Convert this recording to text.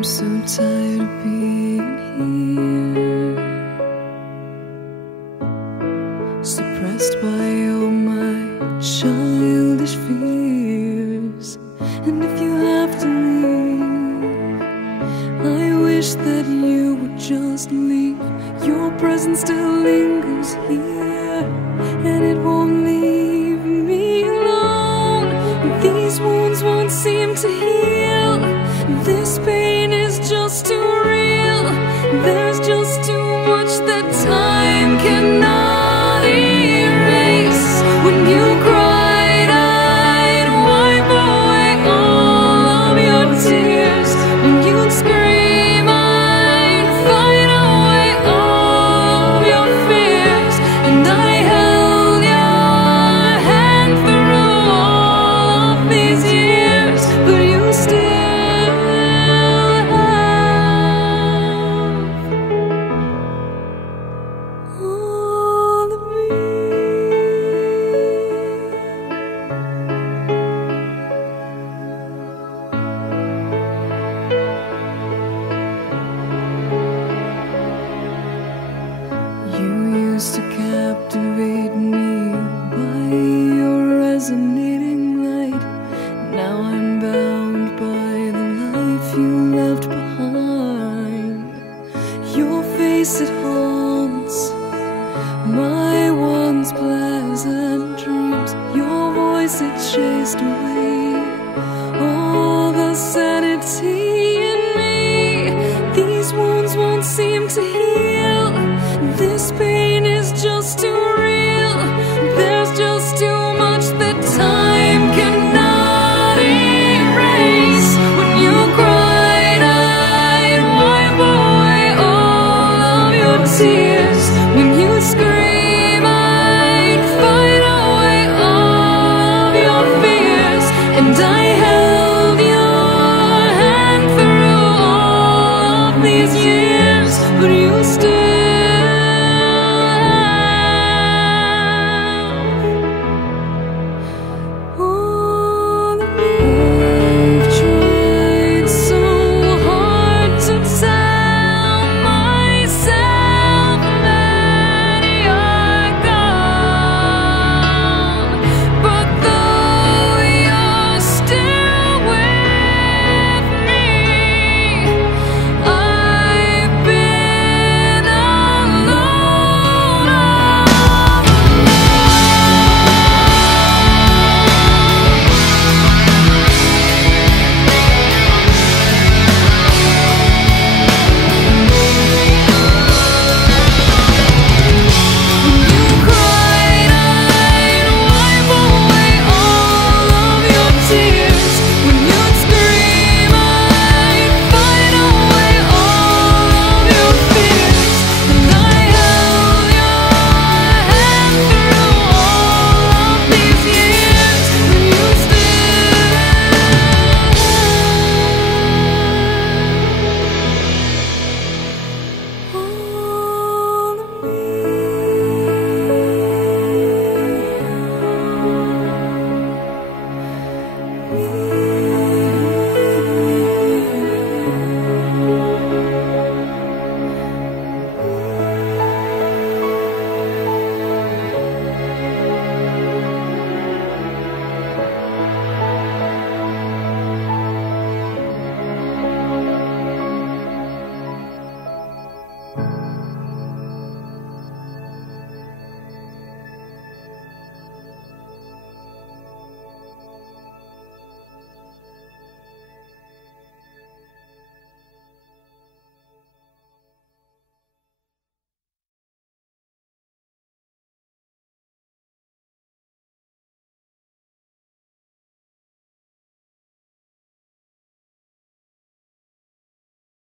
I'm so tired of being here, suppressed by all my childish fears. And if you have to leave, I wish that you would just leave. Your presence still lingers here, and it won't leave me alone. These wounds won't seem to heal. This pain is just too real. There's just too much that time cannot erase. When you cried, I'd wipe away all of your tears. When you'd scream, I'd fight away all of your fears. And I held your hand through all of these years, but you still to captivate me by your resonating light. Now I'm bound by the life you left behind. Your face, it haunts my once pleasant dreams. Your voice, it chased away all the sanity in me. These wounds won't seem to heal. This pain is just too real. There's just too much that time cannot erase. When you cried, I'd wipe away all of your tears. When you scream, I'd fight away all of your fears. And I held your hand through all of these years, but you still